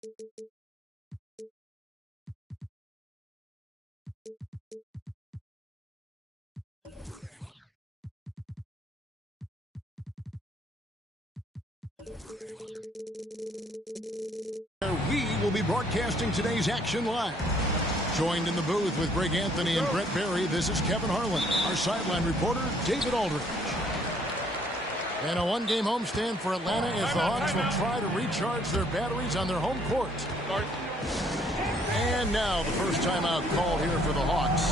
We will be broadcasting today's action live. Joined in the booth with Greg Anthony and Brett Barry, this is Kevin Harlan. Our sideline reporter, David Aldridge. And a one-game homestand for Atlanta as the Hawks will try to recharge their batteries on their home court. And now the first timeout called here for the Hawks.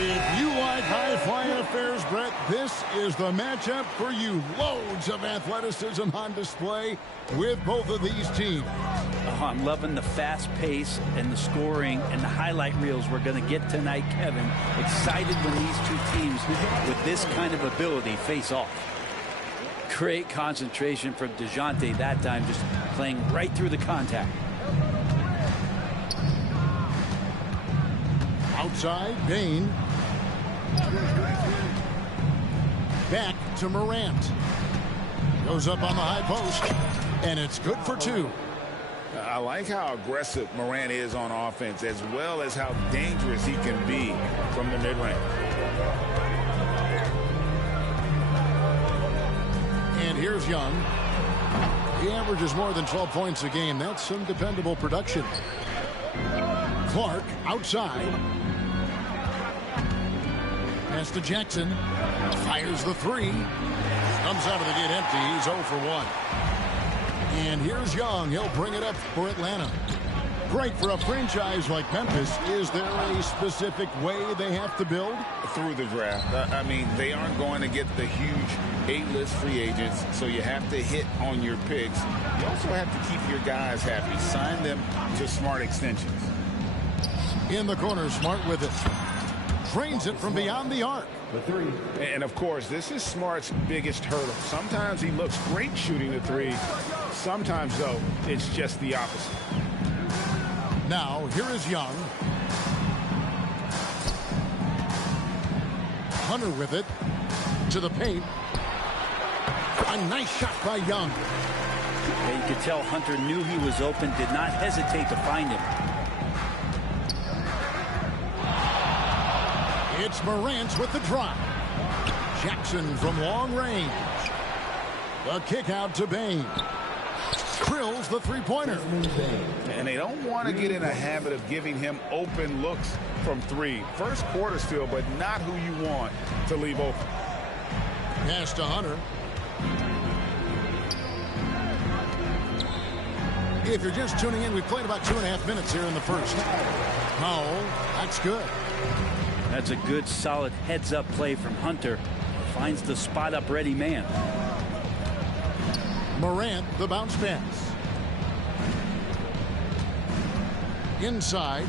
If you like high-flying affairs, Brett, this is the matchup for you. Loads of athleticism on display with both of these teams. Oh, I'm loving the fast pace and the scoring and the highlight reels we're going to get tonight, Kevin. Excited when these two teams with this kind of ability face off. Great concentration from DeJounte that time, just playing right through the contact. Outside, Bain. Back to Morant. Goes up on the high post, and it's good for two. I like how aggressive Morant is on offense, as well as how dangerous he can be from the mid-range. And here's Young. He averages more than 12 points a game. That's some dependable production. Clark outside. Pass to Jackson. Fires the three. Comes out of the gate empty. He's 0 for 1. And here's Young. He'll bring it up for Atlanta. Great for a franchise like Memphis. Is there a specific way they have to build? Through the draft. I mean, they aren't going to get the huge A-list free agents, so you have to hit on your picks. You also have to keep your guys happy. Sign them to smart extensions. In the corner, Smart with it. Trains it from beyond the arc. And, of course, this is Smart's biggest hurdle. Sometimes he looks great shooting the three. Sometimes, though, it's just the opposite. Now, here is Young. Hunter with it. To the paint. A nice shot by Young. Yeah, you could tell Hunter knew he was open, did not hesitate to find him. It's Morant with the drive. Jackson from long range. The kick out to Bain. Drills the three-pointer. And they don't want to get in a habit of giving him open looks from three. First quarter still, but not who you want to leave open. Pass to Hunter. If you're just tuning in, we played about 2.5 minutes here in the first. Powell, that's good. That's a good, solid heads-up play from Hunter. Finds the spot-up ready man. Morant, the bounce pass. Inside.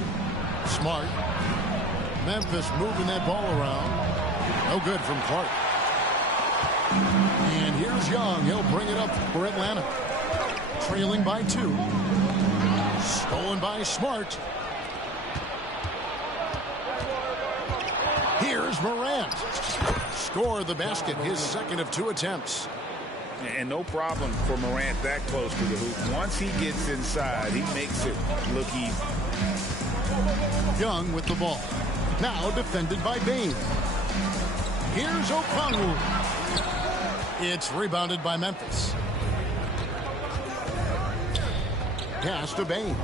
Smart. Memphis moving that ball around. No good from Clark. And here's Young. He'll bring it up for Atlanta. Trailing by 2. Stolen by Smart. Here's Morant. Score the basket, his second of 2 attempts. And no problem for Morant that close to the hoop. Once he gets inside, he makes it look easy. Young with the ball. Now defended by Bain. Here's Okongwu. It's rebounded by Memphis. Pass to Bain.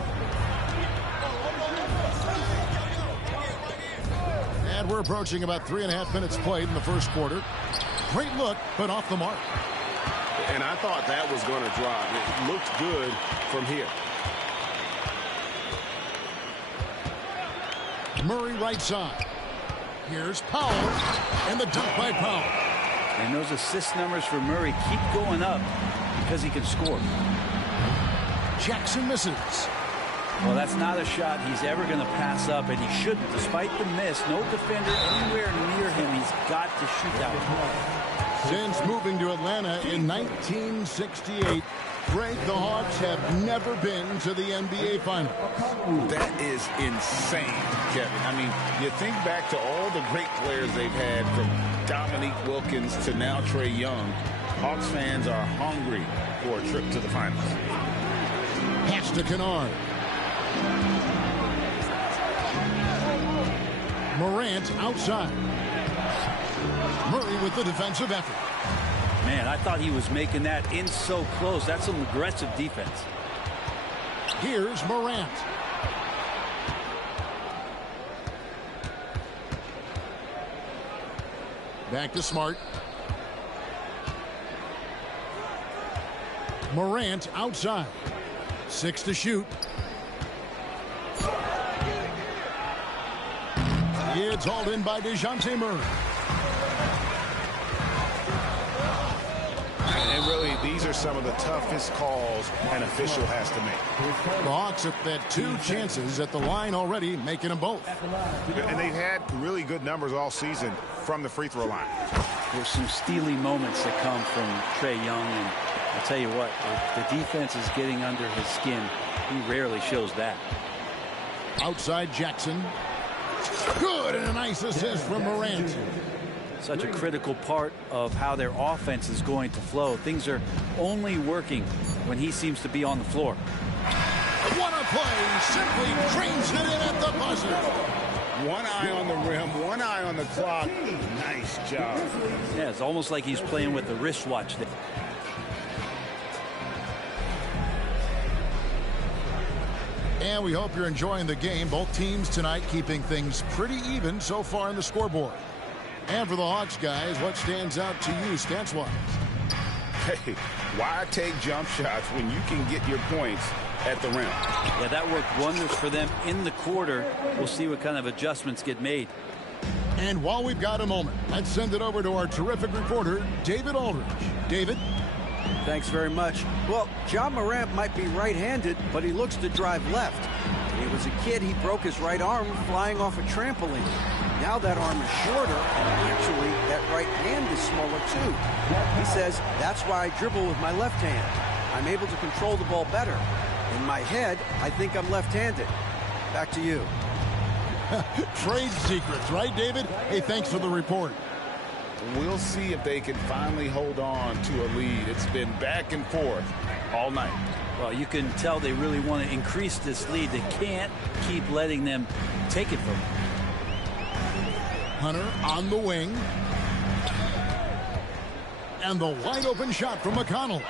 And we're approaching about 3.5 minutes played in the first quarter. Great look, but off the mark. And I thought that was going to drop. It looked good from here. Murray right side. Here's Powell. And the dunk by Powell. And those assist numbers for Murray keep going up because he can score. Jackson misses. Well, that's not a shot he's ever going to pass up, and he shouldn't. Despite the miss, no defender anywhere near him. He's got to shoot that one. Since moving to Atlanta in 1968, Greg, the Hawks have never been to the NBA Finals. That is insane, Kevin. I mean, you think back to all the great players they've had, from Dominique Wilkins to now Trae Young. Hawks fans are hungry for a trip to the finals. Pass to Kennard. Morant outside. Murray with the defensive effort. Man, I thought he was making that in so close. That's some aggressive defense. Here's Morant. Back to Smart. Morant outside. 6 to shoot. It's hauled in by DeJounte Murray. And really, these are some of the toughest calls an official has to make. The Hawks have had 2 chances at the line already, making them both. And they've had really good numbers all season from the free throw line. There's some steely moments that come from Trae Young, and I'll tell you what, if the defense is getting under his skin, he rarely shows that. Outside Jackson. Good, and a nice assist from Morant. Such a critical part of how their offense is going to flow. Things are only working when he seems to be on the floor. What a play! Simply trains it in at the buzzer. One eye on the rim, one eye on the clock. Nice job. Yeah, it's almost like he's playing with the wristwatch. And we hope you're enjoying the game. Both teams tonight keeping things pretty even so far in the scoreboard. And for the Hawks, guys, what stands out to you stats-wise? Hey, why take jump shots when you can get your points at the rim? Yeah, that worked wonders for them in the quarter. We'll see what kind of adjustments get made. And while we've got a moment, let's send it over to our terrific reporter, David Aldridge. David? Thanks very much. Well, John Morant might be right-handed, but he looks to drive left. When he was a kid, he broke his right arm flying off a trampoline. Now that arm is shorter, and actually that right hand is smaller too. He says, that's why I dribble with my left hand. I'm able to control the ball better. In my head, I think I'm left-handed. Back to you. Trade secrets, right, David? Hey, thanks for the report. We'll see if they can finally hold on to a lead. It's been back and forth all night. Well, you can tell they really want to increase this lead. They can't keep letting them take it from them. Hunter on the wing. And the wide open shot from McConnell.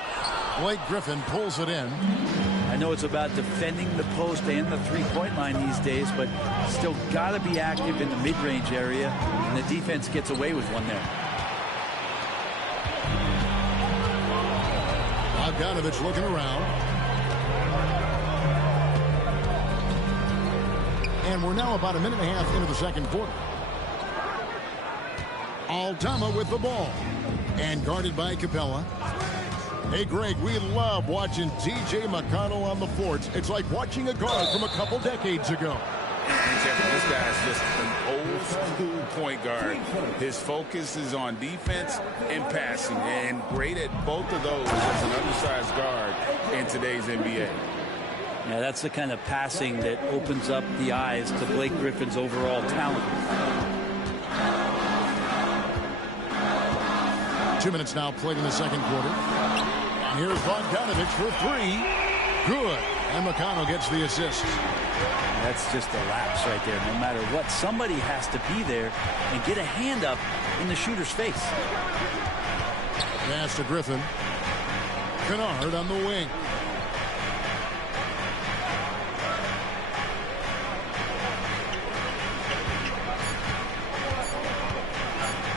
Blake Griffin pulls it in. I know it's about defending the post and the three-point line these days, but still got to be active in the mid-range area, and the defense gets away with one there. Bogdanovich looking around. And we're now about a minute and a half into the second quarter. Aldama with the ball. And guarded by Capella. Hey, Greg, we love watching T.J. McConnell on the floor. It's like watching a guard from a couple decades ago. This guy's just an old-school point guard. His focus is on defense and passing, and great at both of those as an undersized guard in today's NBA. Yeah, that's the kind of passing that opens up the eyes to Blake Griffin's overall talent. 2 minutes now played in the second quarter. And here's Bogdanovich for 3. Good. And McConnell gets the assist. That's just a lapse right there. No matter what, somebody has to be there and get a hand up in the shooter's face. Pass to Griffin. Kennard on the wing.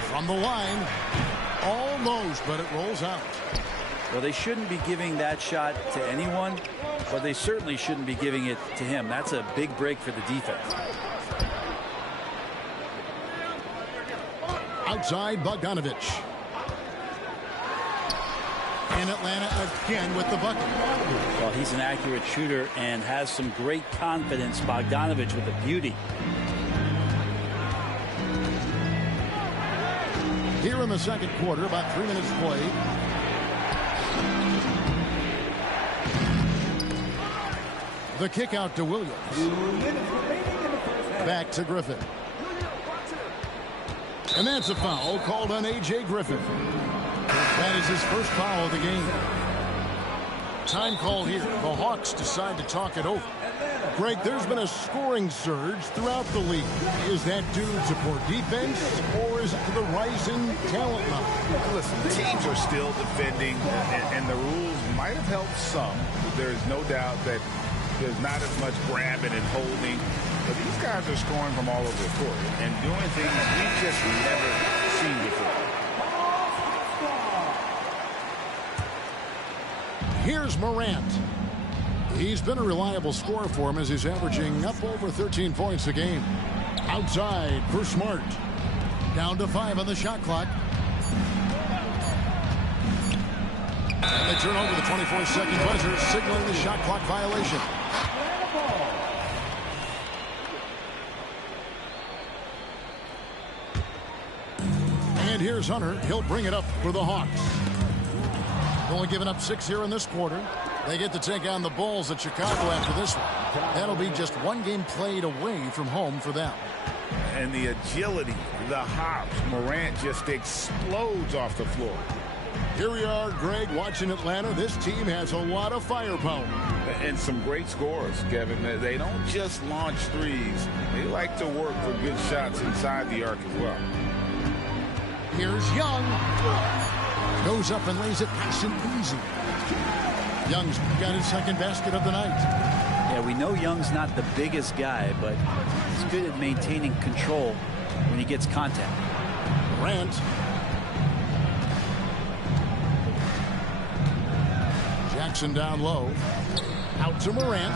From the line. Almost, but it rolls out. Well, they shouldn't be giving that shot to anyone, but they certainly shouldn't be giving it to him. That's a big break for the defense. Outside, Bogdanovich. And Atlanta again with the bucket. Well, he's an accurate shooter and has some great confidence. Bogdanovich with a beauty. Here in the second quarter, about 3 minutes played. The kick out to Williams. Back to Griffin. And that's a foul called on A.J. Griffin. That is his first foul of the game. Time called here. The Hawks decide to talk it over. Greg, there's been a scoring surge throughout the league. Is that due to poor defense, or is it to the rising talent level? Listen, teams are still defending, and the rules might have helped some. There's no doubt that there's not as much grabbing and holding. But these guys are scoring from all over the court and doing things we've just never seen before. Here's Morant. He's been a reliable scorer for him as he's averaging up over 13 points a game. Outside for Smart. Down to 5 on the shot clock. And they turn over the 24-second buzzer, signaling the shot clock violation. And here's Hunter. He'll bring it up for the Hawks. Only giving up 6 here in this quarter. They get to take on the Bulls at Chicago after this one. That'll be just one game played away from home for them. And the agility, the hops, Morant just explodes off the floor. Here we are, Greg, watching Atlanta. This team has a lot of firepower. And some great scores, Kevin. They don't just launch threes. They like to work for good shots inside the arc as well. Here's Young. Goes up and lays it nice and easy. Young's got his second basket of the night. Yeah, we know Young's not the biggest guy, but he's good at maintaining control when he gets contact. Morant. Jackson down low. Out to Morant.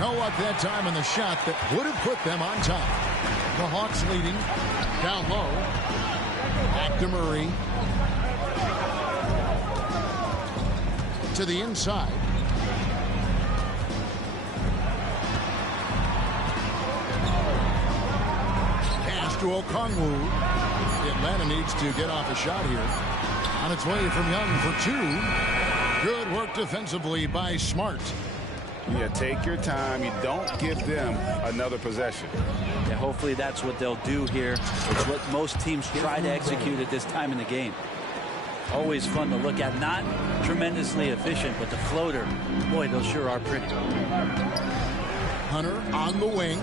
No luck that time on the shot that would have put them on top. The Hawks leading. Down low. Back to Murray. To the inside. Pass to Okongwu. Atlanta needs to get off a shot here. On its way from Young for 2. Good work defensively by Smart. Yeah, take your time. You don't give them another possession. Yeah, hopefully that's what they'll do here. It's what most teams try to execute at this time in the game. Always fun to look at. Not tremendously efficient, but the floater, boy, those sure are pretty. Hunter on the wing.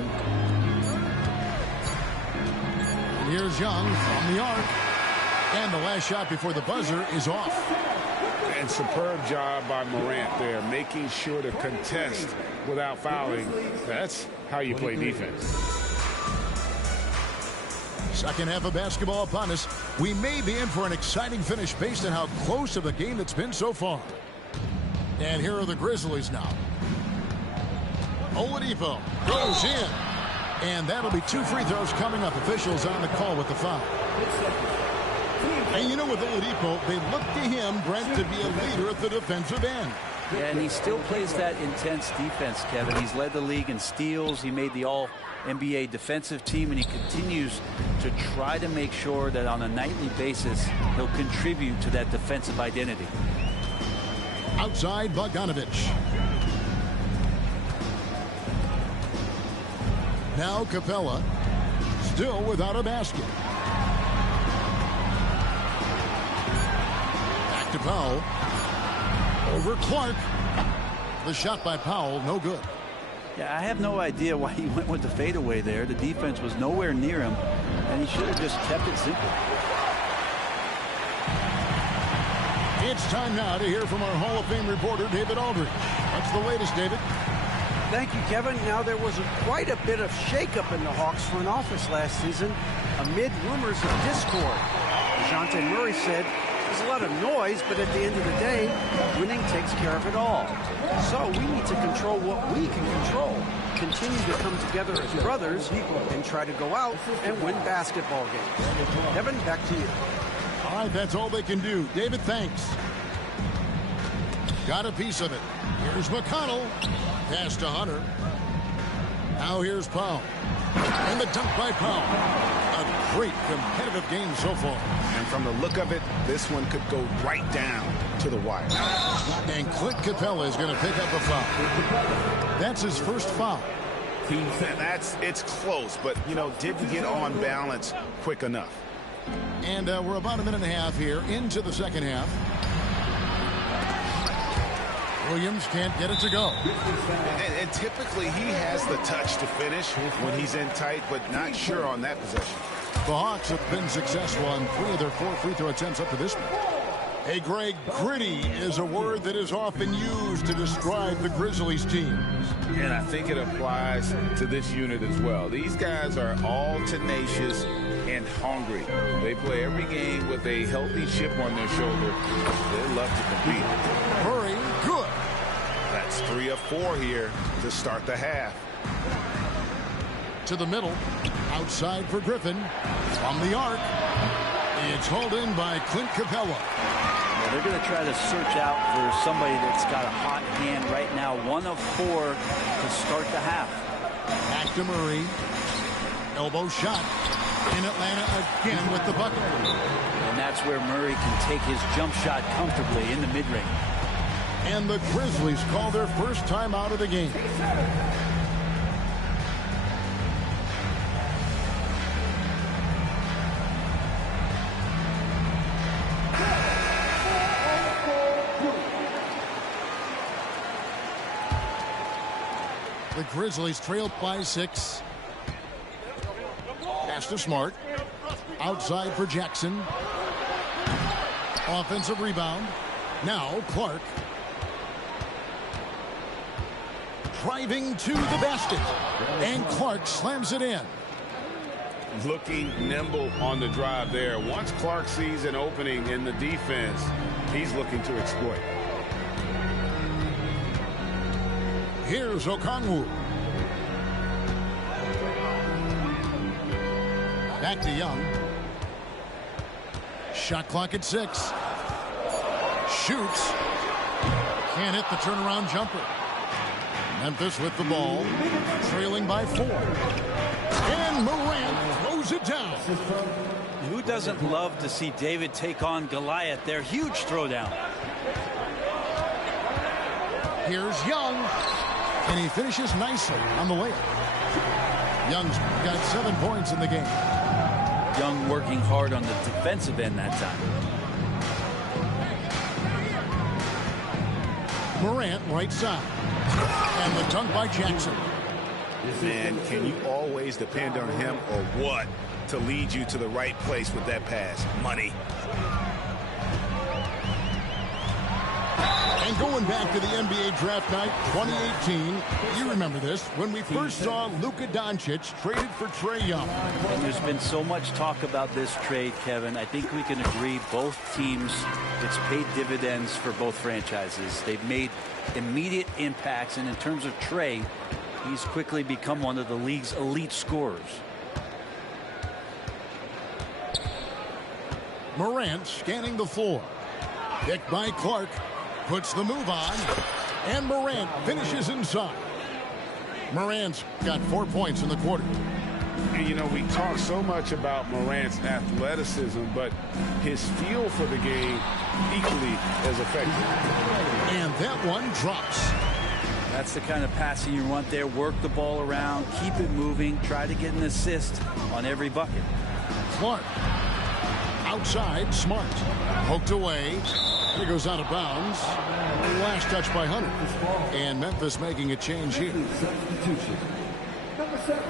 And here's Young from the arc. And the last shot before the buzzer is off. And superb job by Morant there, making sure to contest without fouling. That's how you play defense. Second half of basketball upon us. We may be in for an exciting finish based on how close of a game it's been so far. And here are the Grizzlies now. Oladipo goes in. And that'll be 2 free throws coming up. Officials on the call with the foul. And you know, with Oladipo, they look to him, Brent, to be a leader at the defensive end. Yeah, and he still plays that intense defense, Kevin. He's led the league in steals. He made the All-NBA defensive team, and he continues to try to make sure that on a nightly basis, he'll contribute to that defensive identity. Outside, Bogdanovich. Now Capella, still without a basket. Back to Powell. Over Clark. The shot by Powell, no good. Yeah, I have no idea why he went with the fadeaway there. The defense was nowhere near him, and he should have just kept it simple. It's time now to hear from our Hall of Fame reporter, David Aldridge. What's the latest, David? Thank you, Kevin. Now, there was quite a bit of shakeup in the Hawks front office last season amid rumors of discord. DeJounte Murray said, there's a lot of noise, but at the end of the day, winning takes care of it all. So we need to control what we can control, continue to come together as brothers, and try to go out and win basketball games. Kevin, back to you. All right, that's all they can do. David, thanks. Got a piece of it. Here's McConnell. Pass to Hunter. Now here's Powell. And the dunk by Powell. A great competitive game so far. And from the look of it, this one could go right down to the wire. And Clint Capella is going to pick up a foul. That's his first foul. And it's close, but, you know, didn't get on balance quick enough. And we're about a minute and a half here into the second half. Williams can't get it to go. And typically he has the touch to finish when he's in tight, but not sure on that possession. The Hawks have been successful on 3 of their 4 free throw attempts up to this point. Hey, Greg, gritty is a word that is often used to describe the Grizzlies teams. And I think it applies to this unit as well. These guys are all tenacious and hungry. They play every game with a healthy chip on their shoulder. They love to compete. Murray, good. That's 3 of 4 here to start the half. To the middle, outside for Griffin. From the arc, it's hauled in by Clint Capella. Well, they're going to try to search out for somebody that's got a hot hand right now. 1 of 4 to start the half. Back to Murray. Elbow shot. In Atlanta again with the bucket. And that's where Murray can take his jump shot comfortably in the mid-range. And the Grizzlies call their first time out of the game. The Grizzlies trailed by 6. Pass to Smart. Outside for Jackson. Offensive rebound. Now Clark. Driving to the basket. And Clark slams it in. Looking nimble on the drive there. Once Clark sees an opening in the defense, he's looking to exploit. Here's Okongwu. Back to Young. Shot clock at 6. Shoots. Can't hit the turnaround jumper. Memphis with the ball. Trailing by 4. And Morant throws it down. Who doesn't love to see David take on Goliath? Their huge throwdown. Here's Young. And he finishes nicely on the layup. Young's got 7 points in the game. Young working hard on the defensive end that time. Morant right side. And the dunk by Jackson. Man, can you always depend on him or what to lead you to the right place with that pass? Money. And going back to the NBA draft night 2018, you remember this, when we first saw Luka Doncic traded for Trae Young. And there's been so much talk about this trade, Kevin. I think we can agree both teams, it's paid dividends for both franchises. They've made immediate impacts, and in terms of Trae, he's quickly become one of the league's elite scorers. Morant scanning the floor. Picked by Clark. Puts the move on. And Morant finishes inside. Morant's got 4 points in the quarter. And, you know, we talk so much about Morant's athleticism, but his feel for the game equally as effective. And that one drops. That's the kind of passing you want there. Work the ball around, keep it moving, try to get an assist on every bucket. Clark. Outside, Smart. Poked away. And it goes out of bounds. Last touch by Hunter. And Memphis making a change here. Substitution. Number 7.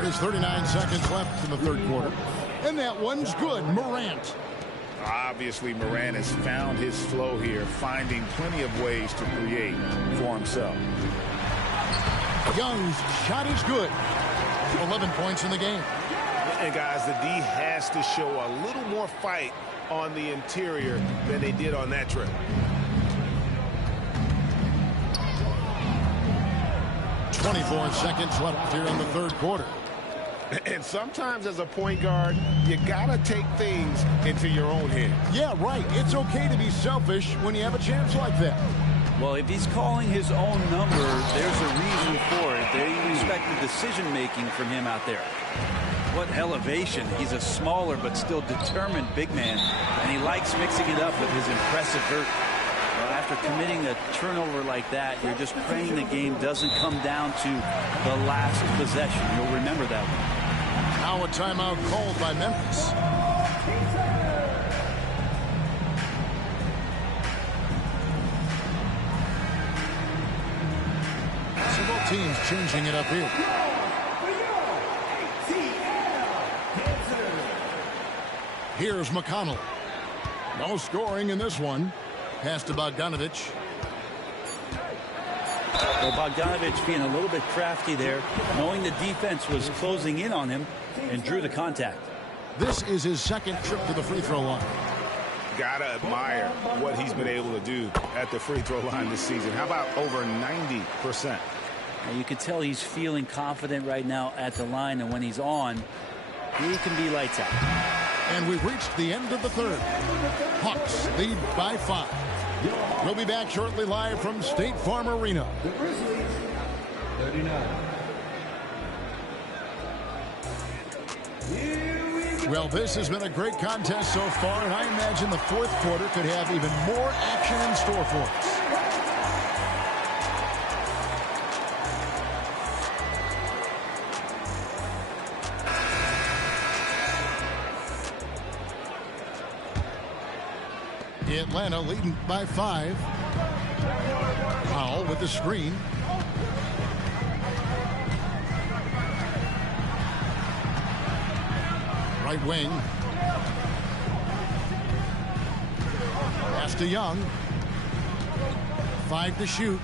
There's 39 seconds left in the third quarter. And that one's good. Morant. Obviously, Morant has found his flow here, finding plenty of ways to create for himself. Young's shot is good. 11 points in the game. And guys, the D has to show a little more fight on the interior than they did on that trip. 24 seconds left here in the third quarter. And sometimes as a point guard, you gotta take things into your own hands. Yeah, right. It's okay to be selfish when you have a chance like that. Well, if he's calling his own number, there's a reason for it. They respect the decision-making from him out there. What elevation. He's a smaller but still determined big man, and he likes mixing it up with his impressive vert. Well, after committing a turnover like that, you're just praying the game doesn't come down to the last possession. You'll remember that one. Now a timeout called by Memphis. Both teams changing it up here. Here's McConnell. No scoring in this one. Pass to Bogdanovich. Well, Bogdanovich being a little bit crafty there, knowing the defense was closing in on him, and drew the contact. This is his second trip to the free throw line. Gotta admire what he's been able to do at the free throw line this season. How about over 90%? You can tell he's feeling confident right now at the line, and when he's on, he can be lights out. And we've reached the end of the third. Hawks lead by 5. We'll be back shortly live from State Farm Arena. The Grizzlies, 39. Well, this has been a great contest so far, and I imagine the fourth quarter could have even more action in store for us. Atlanta leading by 5. Powell with the screen. Right wing. Pass to Young. 5 to shoot.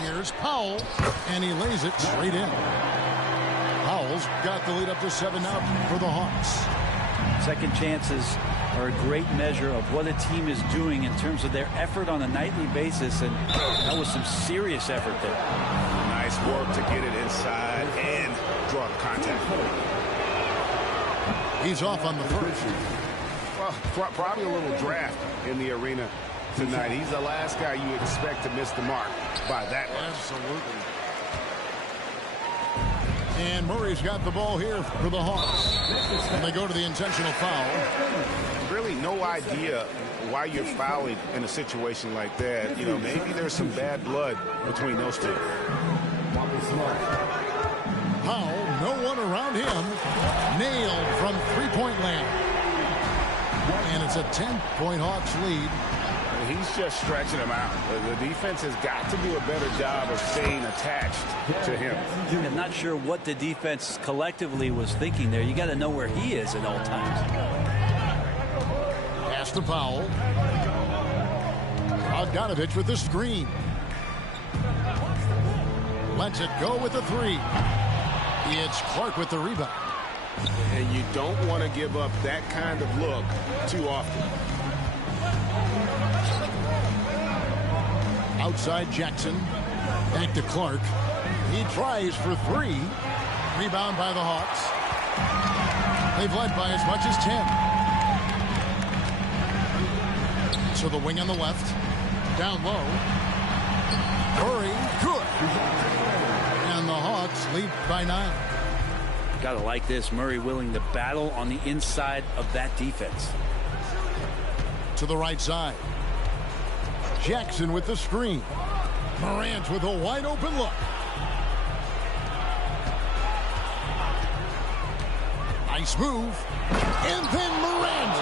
Here's Powell, and he lays it straight in. Powell's got the lead up to 7 now for the Hawks. Second chances are a great measure of what a team is doing in terms of their effort on a nightly basis, and that was some serious effort there. Nice work to get it inside and draw the contact. He's off on the first. Well, probably a little draft in the arena tonight. He's the last guy you expect to miss the mark by that much. Absolutely. And Murray's got the ball here for the Hawks. And they go to the intentional foul. Really no idea why you're fouling in a situation like that. You know, maybe there's some bad blood between those two. Powell, no one around him. Nailed from three-point land. And it's a 10-point Hawks lead. He's just stretching him out. The defense has got to do a better job of staying attached to him. I'm not sure what the defense collectively was thinking there. You got to know where he is at all times. Pass to Powell. Bogdanovich with the screen. Lets it go with the 3. It's Clark with the rebound. And you don't want to give up that kind of look too often. Outside Jackson. Back to Clark. He tries for 3. Rebound by the Hawks. They've led by as much as 10. So the wing on the left. Down low. Murray, good. And the Hawks lead by 9. Gotta like this. Murray willing to battle on the inside of that defense. To the right side. Jackson with the screen. Morant with a wide open look. Nice move. And then Morant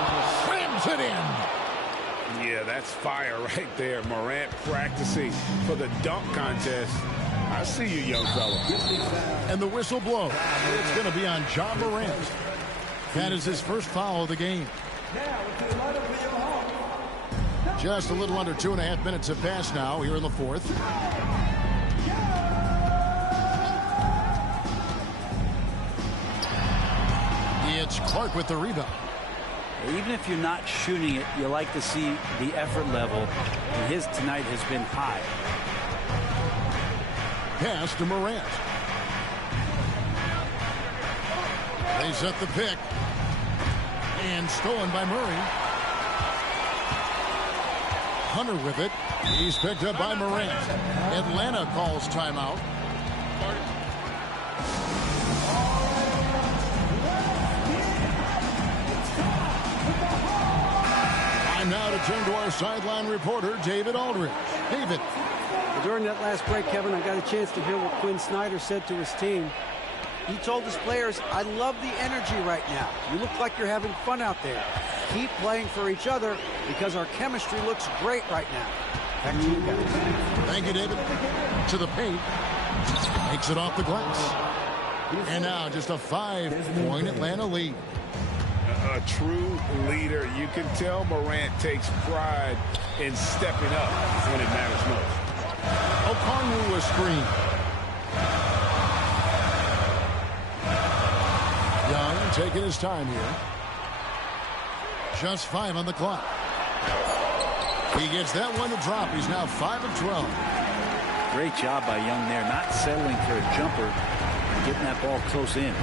slams it in. Yeah, that's fire right there. Morant practicing for the dunk contest. I see you, young fella. And the whistle blows. It's going to be on John Morant. That is his first foul of the game. Just a little under 2.5 minutes have passed now here in the fourth. It's Clark with the rebound. Even if you're not shooting it, you like to see the effort level. And his tonight has been high. Pass to Morant. They set the pick. And stolen by Murray. Hunter with it. He's picked up by Morant. Atlanta calls timeout. turn to our sideline reporter, David Aldridge. David. Well, during that last break, Kevin, I got a chance to hear what Quinn Snyder said to his team. He told his players, I love the energy right now. You look like you're having fun out there. Keep playing for each other because our chemistry looks great right now. Back to you guys. Thank you, David. To the paint. Makes it off the glass. And now just a 5-point Atlanta lead. A true leader. You can tell Morant takes pride in stepping up when it matters most. Okongwu a screen. Young taking his time here. Just 5 on the clock. He gets that one to drop. He's now 5 of 12. Great job by Young there, not settling for a jumper, getting that ball close in.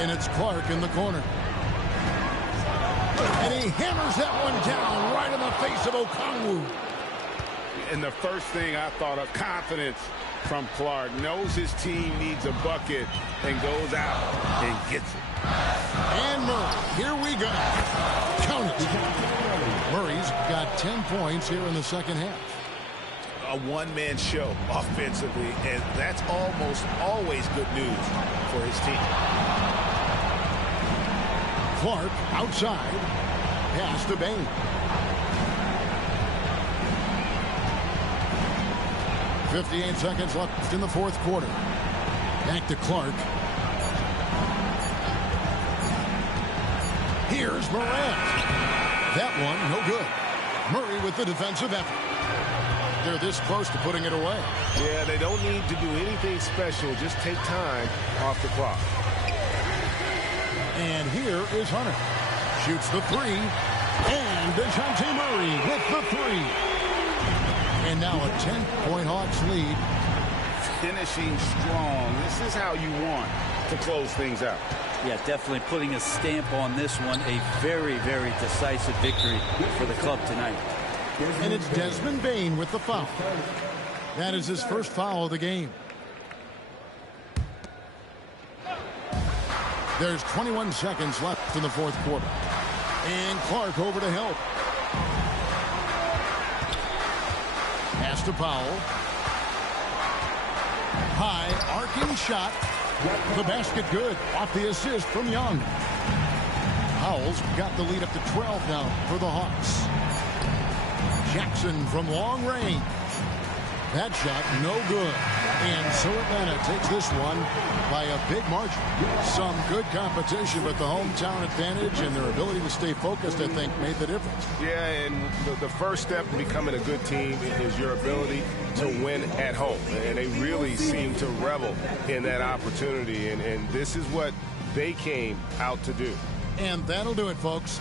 And it's Clark in the corner. And he hammers that one down right in the face of Okongwu. And the first thing I thought of, confidence from Clark. Knows his team needs a bucket and goes out and gets it. And Murray, here we go. Count it. Murray's got 10 points here in the second half. A one-man show offensively, and that's almost always good news for his team. Clark outside. Pass to Bain. 58 seconds left in the fourth quarter. Back to Clark. Here's Morant. That one, no good. Murray with the defensive effort. They're this close to putting it away. Yeah, they don't need to do anything special. Just take time off the clock. And here is Hunter. Shoots the three. And DeJounte Murray with the three. And now a 10-point Hawks lead. Finishing strong. This is how you want to close things out. Yeah, definitely putting a stamp on this one. A very, very decisive victory for the club tonight. And it's Desmond Bain with the foul. That is his first foul of the game. There's 21 seconds left in the fourth quarter. And Clark over to help. Pass to Powell. High arcing shot. The basket good. Off the assist from Young. Powell's got the lead up to 12 now for the Hawks. Jackson from long range. That shot no good. And so Atlanta takes this one by a big margin. Some good competition, but the hometown advantage and their ability to stay focused, I think, made the difference. Yeah, and the first step in becoming a good team is your ability to win at home. And they really seem to revel in that opportunity. And this is what they came out to do. And that'll do it, folks.